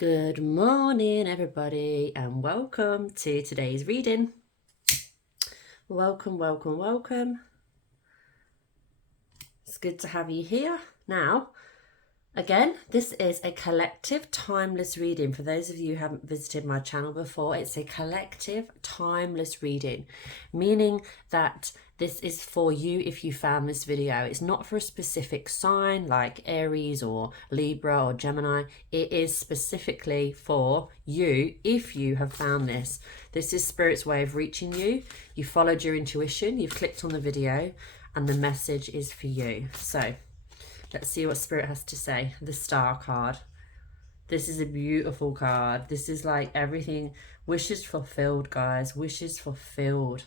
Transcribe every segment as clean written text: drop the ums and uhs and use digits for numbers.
Good morning, everybody, and welcome to today's reading. Welcome, welcome, welcome. It's good to have you here. Now, again, this is a collective timeless reading. For those of you who haven't visited my channel before, it's a collective timeless reading, meaning that this is for you if you found this video. It's not for a specific sign like Aries or Libra or Gemini. It is specifically for you if you have found this. This is Spirit's way of reaching you. You followed your intuition, you've clicked on the video, and the message is for you. So let's see what Spirit has to say. The Star card. This is a beautiful card. This is like everything. Wishes fulfilled, guys. Wishes fulfilled.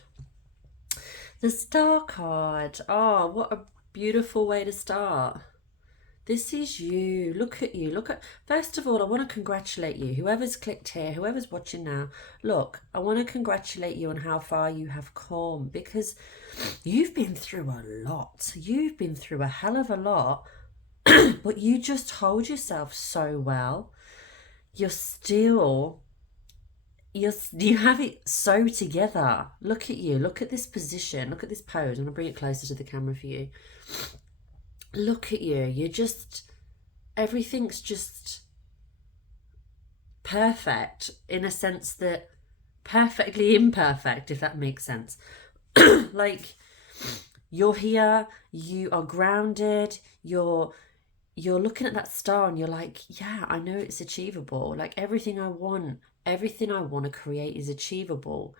The Star card. Oh, what a beautiful way to start. This is you. Look at you. First of all, I want to congratulate you. Whoever's clicked here, whoever's watching now, look, I want to congratulate you on how far you have come, because you've been through a lot. You've been through a hell of a lot, but you just hold yourself so well. You have it so together. Look at you. Look at this position. Look at this pose. I'm going to bring it closer to the camera for you. Look at you. Everything's just perfect, in a sense that perfectly imperfect, if that makes sense. Like, you're here, you are grounded, you're looking at that star and you're like, yeah, I know it's achievable. Like, everything I want to create is achievable.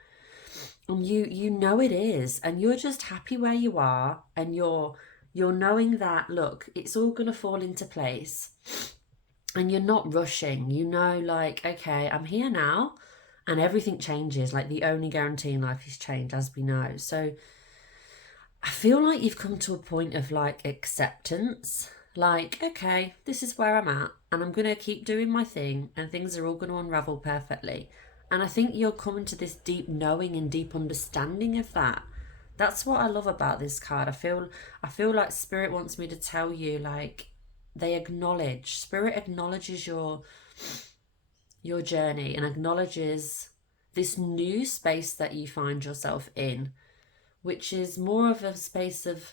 And you know it is, and you're just happy where you are, and you're knowing that, look, it's all going to fall into place, and you're not rushing. You know, like, okay, I'm here now, and everything changes. Like, the only guarantee in life is change, as we know. So I feel like you've come to a point of, like, acceptance. Like, okay, this is where I'm at, and I'm going to keep doing my thing, and things are all going to unravel perfectly. And I think you're coming to this deep knowing and deep understanding of that. That's what I love about this card. I feel like Spirit wants me to tell you, like, Spirit acknowledges your journey and acknowledges this new space that you find yourself in, which is more of a space of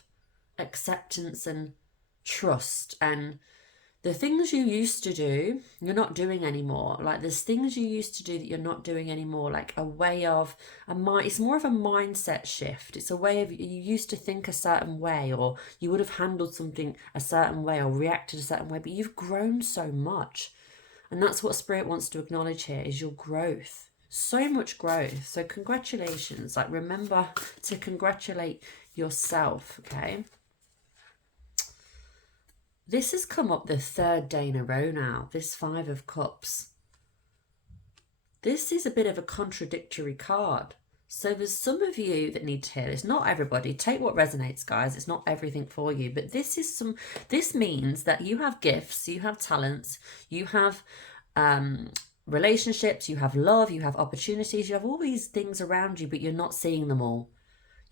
acceptance and trust. And the things you used to do, you're not doing anymore. Like, there's things you used to do that you're not doing anymore. Like, it's more of a mindset shift. It's a way of, you used to think a certain way, or you would have handled something a certain way or reacted a certain way, but you've grown so much. And that's what Spirit wants to acknowledge here, is your growth. So much growth. So congratulations. Like, remember to congratulate yourself, okay? This has come up the third day in a row now, this Five of Cups. This is a bit of a contradictory card. So there's some of you that need to hear this. Not everybody. Take what resonates, guys. It's not everything for you. But this means that you have gifts, you have talents, you have relationships, you have love, you have opportunities, you have all these things around you, but you're not seeing them all.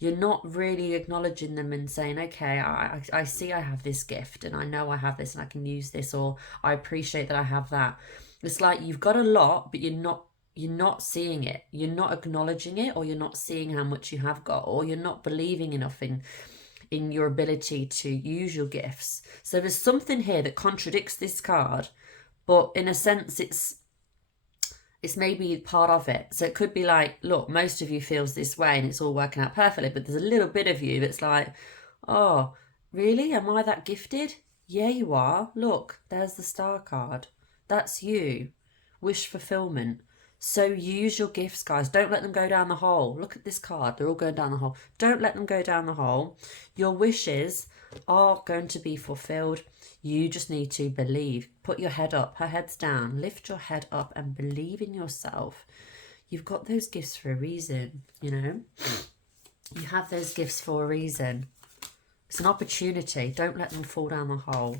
You're not really acknowledging them and saying, okay, I see I have this gift, and I know I have this and I can use this, or I appreciate that I have that. It's like you've got a lot, but you're not seeing it. You're not acknowledging it, or you're not seeing how much you have got, or you're not believing enough in your ability to use your gifts. So there's something here that contradicts this card, but in a sense it's maybe part of it. So it could be like, look, most of you feels this way and it's all working out perfectly, but there's a little bit of you that's like, oh, really? Am I that gifted? Yeah, you are. Look, there's the Star card. That's you. Wish fulfillment. So use your gifts, guys. Don't let them go down the hole. Look at this card. They're all going down the hole. Don't let them go down the hole. Your wishes are going to be fulfilled. You just need to believe. Put your head up. Her head's down. Lift your head up and believe in yourself. You've got those gifts for a reason, you know. You have those gifts for a reason. It's an opportunity. Don't let them fall down the hole.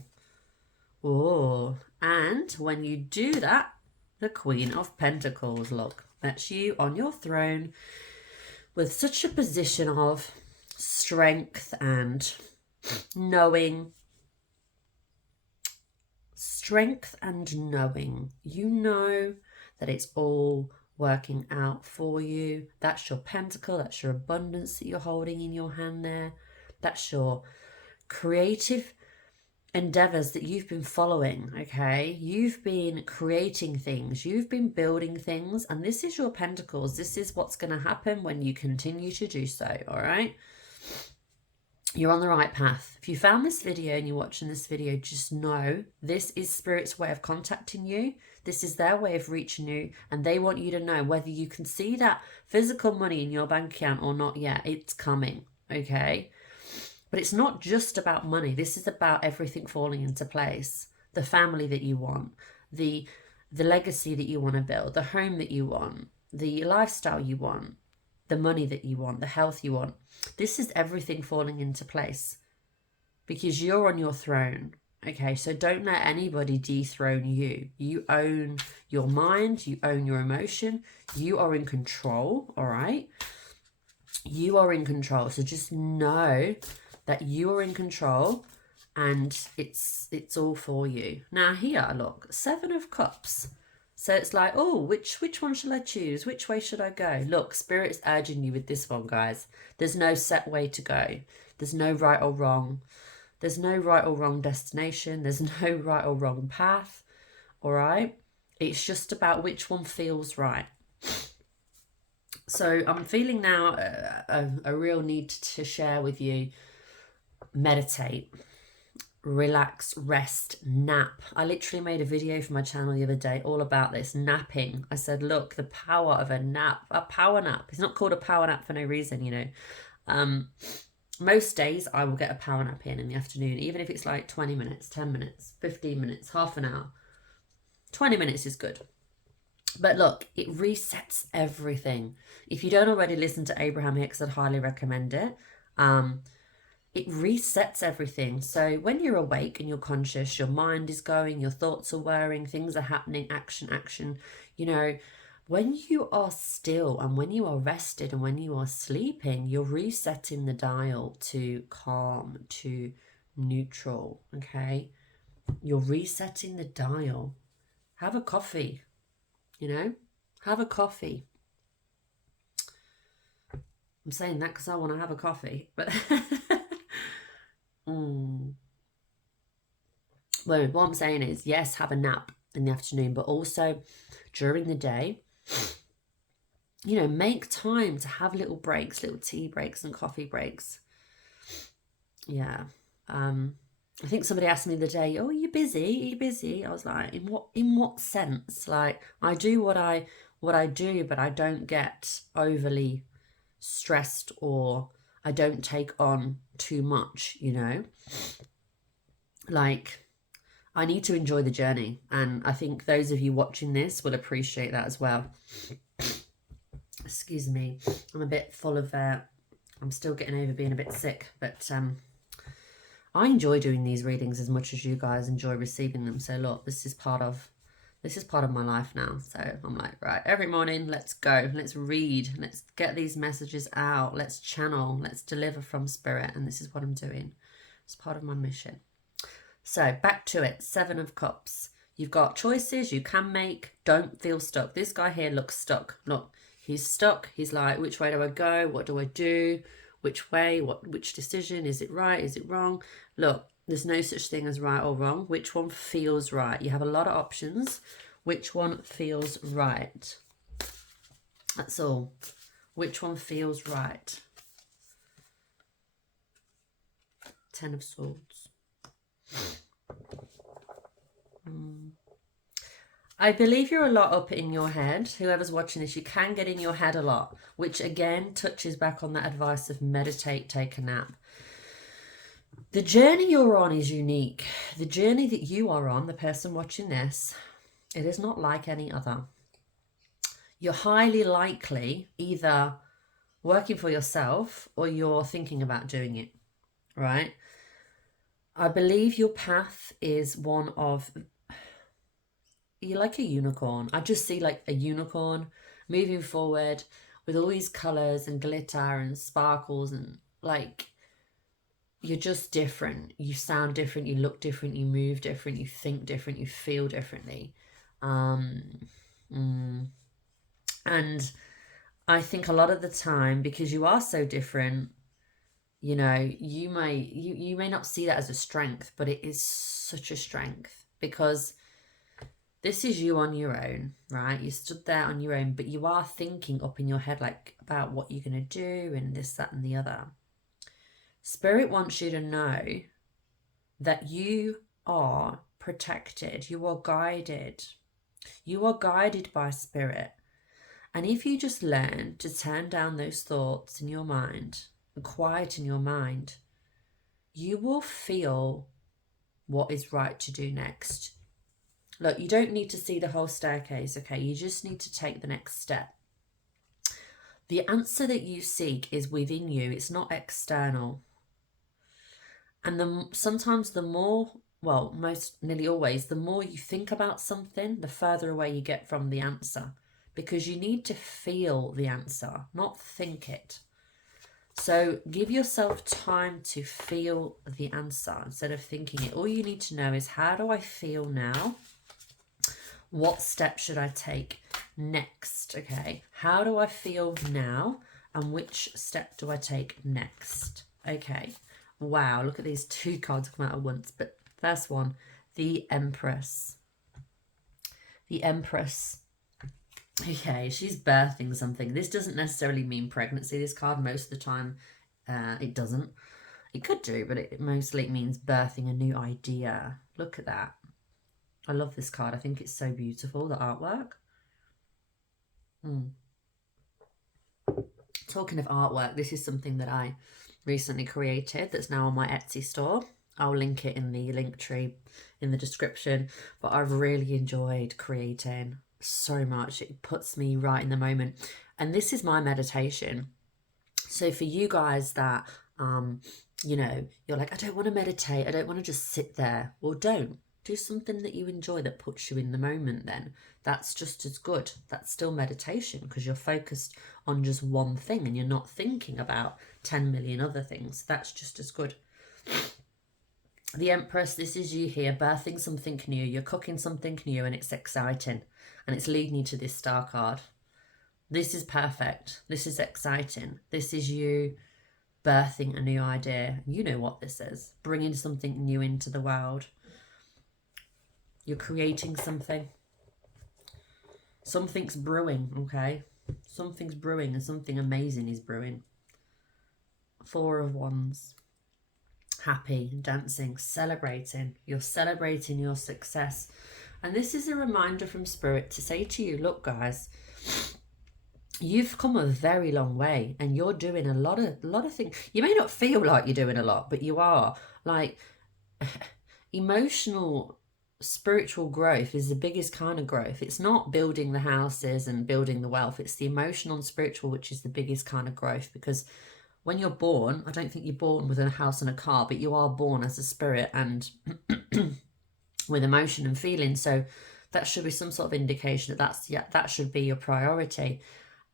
Oh, and when you do that, the Queen of Pentacles, look, that's you on your throne with such a position of strength and knowing, strength and knowing. You know that it's all working out for you. That's your pentacle. That's your abundance that you're holding in your hand there. That's your creative endeavors that you've been following. Okay, you've been creating things, you've been building things, and this is your pentacles. This is what's going to happen when you continue to do so. All right, you're on the right path. If you found this video and you're watching this video, just know this is Spirit's way of contacting you. This is their way of reaching you, and they want you to know whether you can see that physical money in your bank account or not yet. It's coming. Okay, but it's not just about money. This is about everything falling into place. The family that you want, the legacy that you want to build, the home that you want, the lifestyle you want, the money that you want, the health you want. This is everything falling into place because you're on your throne. Okay, so don't let anybody dethrone you. You own your mind, you own your emotion, you are in control, all right? You are in control. So just know that you are in control and it's all for you. Now here, look, 7 of Cups. So it's like, oh, which one shall I choose? Which way should I go? Look, Spirit is urging you with this one, guys. There's no set way to go. There's no right or wrong. There's no right or wrong destination. There's no right or wrong path. All right? It's just about which one feels right. So I'm feeling now a real need to share with you. Meditate, relax, rest, nap. I literally made a video for my channel the other day all about this, napping. I said, look, the power of a nap, a power nap. It's not called a power nap for no reason, you know. Most days I will get a power nap in the afternoon, even if it's like 20 minutes, 10 minutes, 15 minutes, half an hour. 20 minutes is good. But look, it resets everything. If you don't already listen to Abraham Hicks, I'd highly recommend it. It resets everything. So when you're awake and you're conscious, your mind is going, your thoughts are whirring, things are happening, action. You know, when you are still and when you are rested and when you are sleeping, you're resetting the dial to calm, to neutral, okay? You're resetting the dial. Have a coffee, you know? Have a coffee. I'm saying that because I want to have a coffee, but... Well, what I'm saying is, yes, have a nap in the afternoon, but also during the day, you know, make time to have little breaks, little tea breaks and coffee breaks. Yeah. I think somebody asked me the other day, oh, are you busy? Are you busy? I was like, in what sense? Like, I do what I do, but I don't get overly stressed or I don't take on too much, you know. Like, I need to enjoy the journey, and I think those of you watching this will appreciate that as well. Excuse me, I'm a bit full of I'm still getting over being a bit sick, but I enjoy doing these readings as much as you guys enjoy receiving them. So look, this is part of my life now. So I'm like, right, every morning, let's go, let's read, let's get these messages out, let's channel, let's deliver from Spirit, and this is what I'm doing. It's part of my mission. So back to it, 7 of Cups. You've got choices you can make. Don't feel stuck. This guy here looks stuck. Look, he's stuck. He's like, which way do I go? What do I do? Which way? Which decision? Is it right? Is it wrong? Look, there's no such thing as right or wrong. Which one feels right? You have a lot of options. Which one feels right? That's all. Which one feels right? 10 of Swords. I believe you're a lot up in your head. Whoever's watching this, you can get in your head a lot, which again touches back on that advice of meditate, take a nap. The journey you're on is unique. The journey that you are on, the person watching this, it is not like any other. You're highly likely either working for yourself or you're thinking about doing it, right? I believe your path is one of, you're like a unicorn. I just see like a unicorn moving forward with all these colours and glitter and sparkles, and like you're just different. You sound different, you look different, you move different, you think different, you feel differently. Um, and I think a lot of the time, because you are so different, you know, you may not see that as a strength, but it is such a strength, because this is you on your own, right? You stood there on your own, but you are thinking up in your head like about what you're going to do and this, that, and the other. Spirit wants you to know that you are protected, you are guided. You are guided by Spirit. And if you just learn to turn down those thoughts in your mind and quieten your mind, you will feel what is right to do next. Look, you don't need to see the whole staircase, okay? You just need to take the next step. The answer that you seek is within you. It's not external. And sometimes the more, well, nearly always, the more you think about something, the further away you get from the answer, because you need to feel the answer, not think it. So give yourself time to feel the answer instead of thinking it. All you need to know is, how do I feel now? What step should I take next? Okay, how do I feel now? And which step do I take next? Okay, wow, look at these two cards come out at once. But first one, the Empress. The Empress. Okay, she's birthing something. This doesn't necessarily mean pregnancy. This card, most of the time, it doesn't. It could do, but it mostly means birthing a new idea. Look at that. I love this card. I think it's so beautiful, the artwork. Talking of artwork, this is something that I recently created that's now on my Etsy store. I'll link it in the link tree in the description. But I've really enjoyed creating so much. It puts me right in the moment. And this is my meditation. So for you guys that, you know, you're like, I don't want to meditate. I don't want to just sit there. Well, don't. Do something that you enjoy that puts you in the moment then. That's just as good. That's still meditation, because you're focused on just one thing and you're not thinking about 10 million other things. That's just as good. The Empress, this is you here birthing something new. You're cooking something new and it's exciting. And it's leading you to this star card. This is perfect. This is exciting. This is you birthing a new idea. You know what this is. Bringing something new into the world. You're creating something. Something's brewing, okay? Something's brewing and something amazing is brewing. Four of Wands. Happy, dancing, celebrating. You're celebrating your success. And this is a reminder from Spirit to say to you, look, guys, you've come a very long way and you're doing a lot of things. You may not feel like you're doing a lot, but you are. Like, emotional spiritual growth is the biggest kind of growth. It's not building the houses and building the wealth. It's the emotional and spiritual, which is the biggest kind of growth. Because when you're born, I don't think you're born with a house and a car, but you are born as a spirit and with emotion and feeling. So that should be some sort of indication that that should be your priority.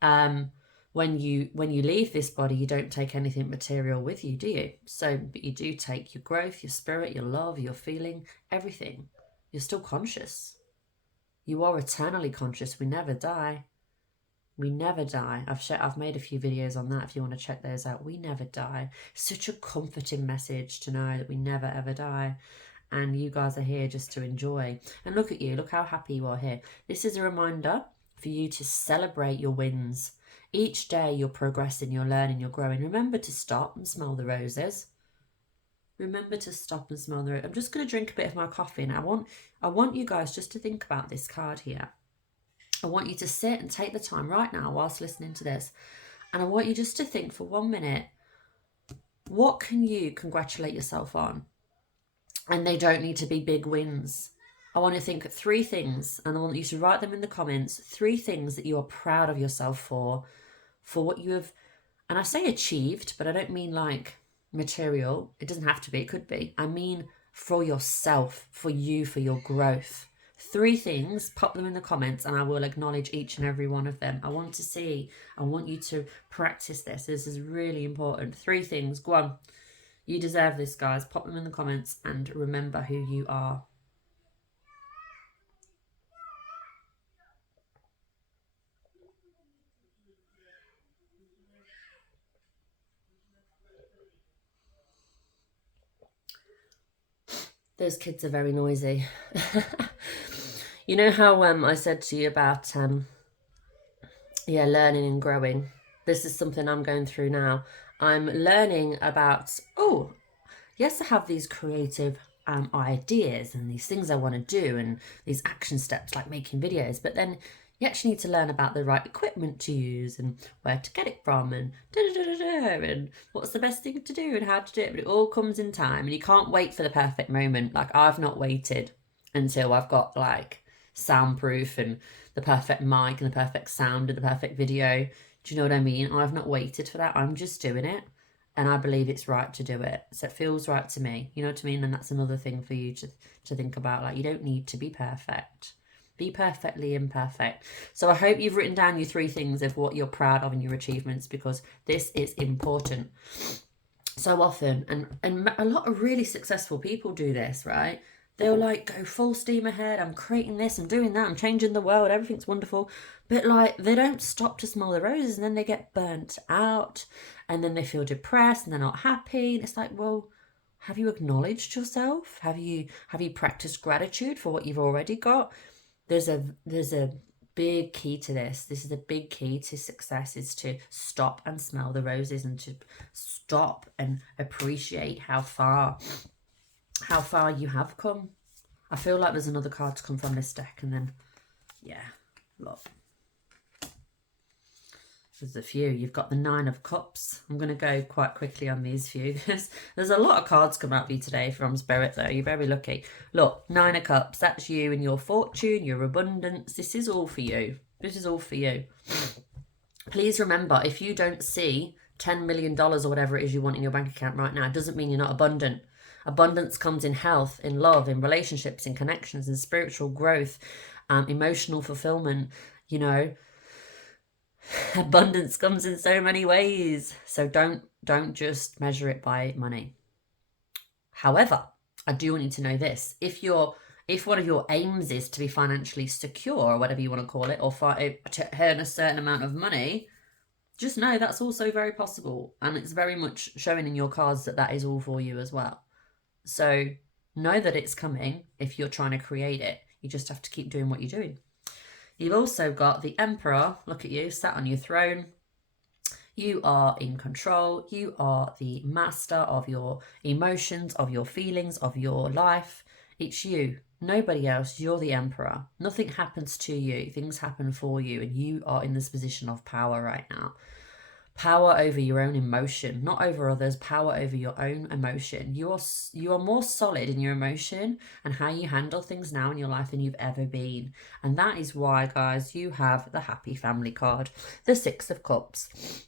When you leave this body, you don't take anything material with you, do you? So, but you do take your growth, your spirit, your love, your feeling, everything. You're still conscious. You are eternally conscious. We never die. We never die. I've made a few videos on that if you want to check those out. We never die. Such a comforting message to know that we never ever die. And you guys are here just to enjoy. And look at you. Look how happy you are here. This is a reminder for you to celebrate your wins. Each day you're progressing, you're learning, you're growing. Remember to stop and smell the roses. Remember to stop and smell the roses. I'm just going to drink a bit of my coffee, and I want you guys just to think about this card here. I want you to sit and take the time right now whilst listening to this. And I want you just to think for 1 minute, what can you congratulate yourself on? And they don't need to be big wins. I want you to think 3 things, and I want you to write them in the comments. 3 things that you are proud of yourself for what you have, and I say achieved, but I don't mean like material. It doesn't have to be, it could be. I mean for yourself, for you, for your growth. 3 things, pop them in the comments and I will acknowledge each and every one of them. I want to see, I want you to practice this. This is really important. 3 things, go on. You deserve this, guys. Pop them in the comments and remember who you are. Those kids are very noisy. You know how I said to you about learning and growing? This is something I'm going through now. I'm learning about, yes, I have these creative ideas and these things I want to do and these action steps like making videos, but then you actually need to learn about the right equipment to use and where to get it from and and what's the best thing to do and how to do it. But it all comes in time, and you can't wait for the perfect moment. Like, I've not waited until I've got like soundproof and the perfect mic and the perfect sound and the perfect video. Do you know what I mean? I've not waited for that. I'm just doing it, and I believe it's right to do it. So it feels right to me. You know what I mean? And that's another thing for you to think about. Like, you don't need to be perfect. Be perfectly imperfect. So I hope you've written down your 3 things of what you're proud of and your achievements, because this is important. So often, and a lot of really successful people do this, right? They'll like go full steam ahead. I'm creating this, I'm doing that, I'm changing the world, everything's wonderful. But like, they don't stop to smell the roses, and then they get burnt out, and then they feel depressed and they're not happy. And it's like, well, have you acknowledged yourself? Have you practiced gratitude for what you've already got? There's a big key to this. This is a big key to success, is to stop and smell the roses and to stop and appreciate how far you have come. I feel like there's another card to come from this deck, and then, yeah, look. There's a few. You've got the 9 of Cups. I'm going to go quite quickly on these few. There's a lot of cards coming at me today from Spirit, though. You're very lucky. Look, 9 of Cups. That's you and your fortune, your abundance. This is all for you. This is all for you. Please remember, if you don't see $10 million or whatever it is you want in your bank account right now, it doesn't mean you're not abundant. Abundance comes in health, in love, in relationships, in connections, in spiritual growth, emotional fulfillment, you know. Abundance comes in so many ways. So don't just measure it by money. However, I do want you to know this. If one of your aims is to be financially secure, or whatever you want to call it, or to earn a certain amount of money, just know that's also very possible. And it's very much showing in your cards that that is all for you as well. So know that it's coming if you're trying to create it. You just have to keep doing what you're doing. You've also got the Emperor. Look at you, sat on your throne. You are in control. You are the master of your emotions, of your feelings, of your life. It's you, nobody else. You're the Emperor. Nothing happens to you. Things happen for you, and you are in this position of power right now. Power over your own emotion, not over others. Power over your own emotion. You are more solid in your emotion and how you handle things now in your life than you've ever been. And that is why, guys, you have the happy family card, the 6 of Cups.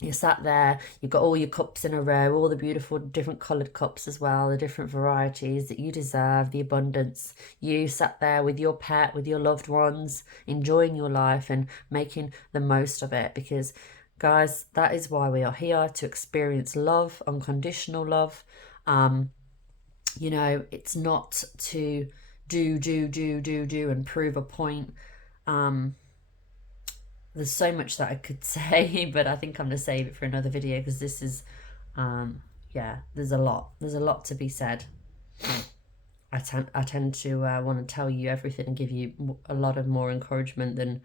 You sat there, you've got all your cups in a row, all the beautiful different coloured cups as well, the different varieties that you deserve, the abundance. You sat there with your pet, with your loved ones, enjoying your life and making the most of it, because guys, that is why we are here, to experience love, unconditional love. You know, it's not to do and prove a point. There's so much that I could say, but I think I'm going to save it for another video, because this is, there's a lot to be said. I tend to want to tell you everything and give you a lot of more encouragement than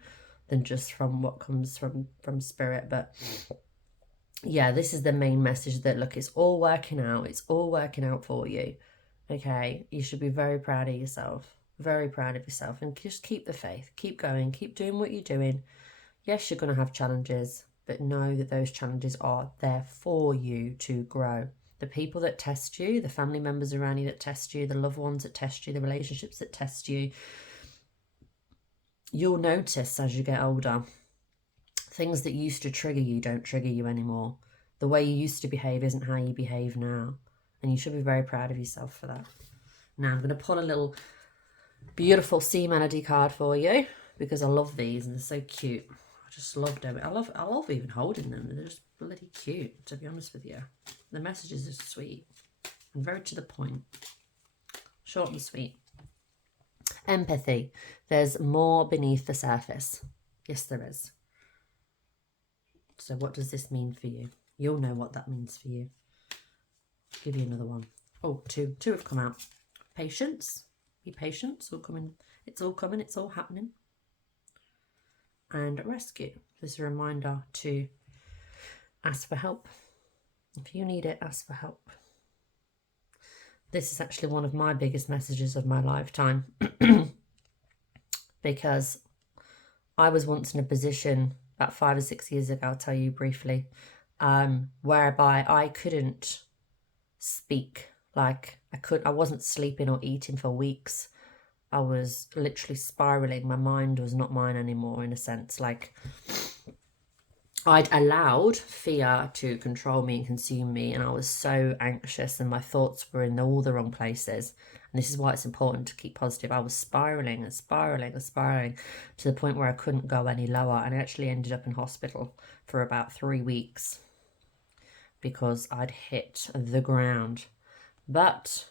just from what comes from Spirit. But yeah, this is the main message, that look, it's all working out. It's all working out for you. Okay, you should be very proud of yourself. Very proud of yourself, and just keep the faith. Keep going. Keep doing what you're doing. Yes, you're going to have challenges, but know that those challenges are there for you to grow. The people that test you, the family members around you that test you, the loved ones that test you, the relationships that test you, you'll notice as you get older, things that used to trigger you don't trigger you anymore. The way you used to behave isn't how you behave now. And you should be very proud of yourself for that. Now I'm going to pull a little beautiful sea melody card for you, because I love these and they're so cute. just love doing it. I love even holding them. They're just bloody cute, to be honest with you. The messages are sweet and very to the point. Short and sweet. Empathy. There's more beneath the surface. Yes, there is. So what does this mean for you? You'll know what that means for you. I'll give you another one. Oh, two have come out. Patience. Be patient. It's all coming. It's all coming. It's all happening. And rescue. This is a reminder to ask for help. If you need it, ask for help. This is actually one of my biggest messages of my lifetime. Because I was once in a position about 5 or 6 years ago, I'll tell you briefly, whereby I couldn't speak. Like I wasn't sleeping or eating for weeks. I was literally spiraling. My mind was not mine anymore, in a sense. Like, I'd allowed fear to control me and consume me, and I was so anxious, and my thoughts were in all the wrong places. And this is why it's important to keep positive. I was spiraling and spiraling and spiraling to the point where I couldn't go any lower, and I actually ended up in hospital for about 3 weeks because I'd hit the ground. But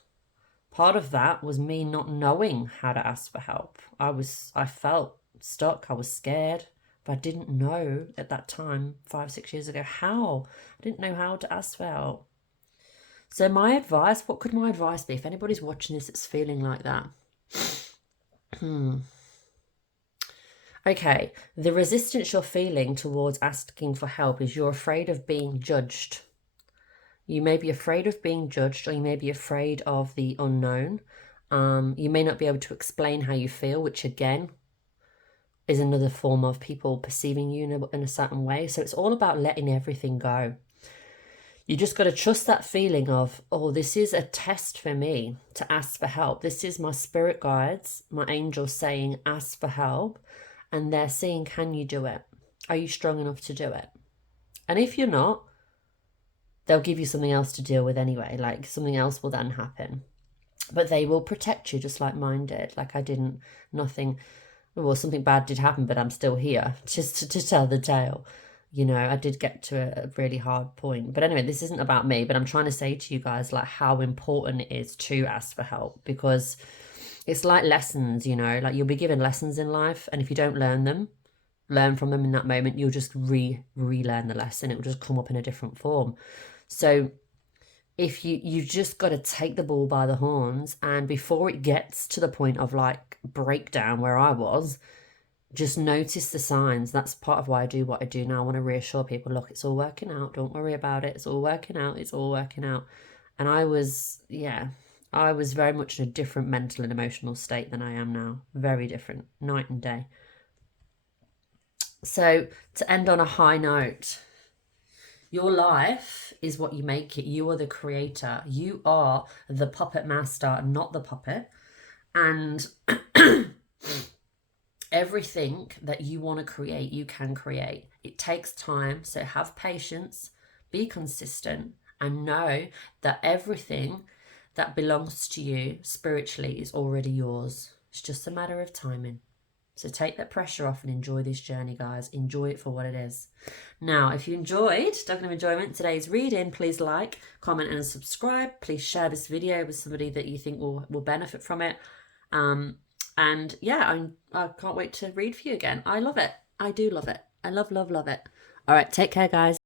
part of that was me not knowing how to ask for help. I felt stuck. I was scared. But I didn't know at that time, 5, 6 years ago, how. I didn't know how to ask for help. So my advice, what could my advice be? If anybody's watching this, it's feeling like that. Okay, the resistance you're feeling towards asking for help is you're afraid of being judged. You may be afraid of being judged, or you may be afraid of the unknown. You may not be able to explain how you feel, which again is another form of people perceiving you in a certain way. So it's all about letting everything go. You just got to trust that feeling of, oh, this is a test for me to ask for help. This is my spirit guides, my angels saying, ask for help. And they're saying, can you do it? Are you strong enough to do it? And if you're not, they'll give you something else to deal with anyway. Like, something else will then happen. But they will protect you just like mine did. Like, something bad did happen, but I'm still here just to tell the tale. You know, I did get to a really hard point. But anyway, this isn't about me, but I'm trying to say to you guys, like, how important it is to ask for help, because it's like lessons, you know, like you'll be given lessons in life. And if you don't learn from them in that moment, you'll just relearn the lesson. It will just come up in a different form. So if you've just got to take the bull by the horns, and before it gets to the point of like breakdown where I was, just notice the signs. That's part of why I do what I do now. I want to reassure people, look, it's all working out. Don't worry about it. It's all working out. It's all working out. And I was very much in a different mental and emotional state than I am now. Very different, night and day. So to end on a high note, your life is what you make it. You are the creator. You are the puppet master, not the puppet. And everything that you want to create, you can create. It takes time, so have patience, be consistent, and know that everything that belongs to you spiritually is already yours. It's just a matter of timing. So take that pressure off and enjoy this journey, guys. Enjoy it for what it is. Now, if you enjoyed Token of Enjoyment, today's reading, please like, comment, and subscribe. Please share this video with somebody that you think will benefit from it. And yeah, I can't wait to read for you again. I love it. I do love it. I love, love, love it. All right, take care, guys.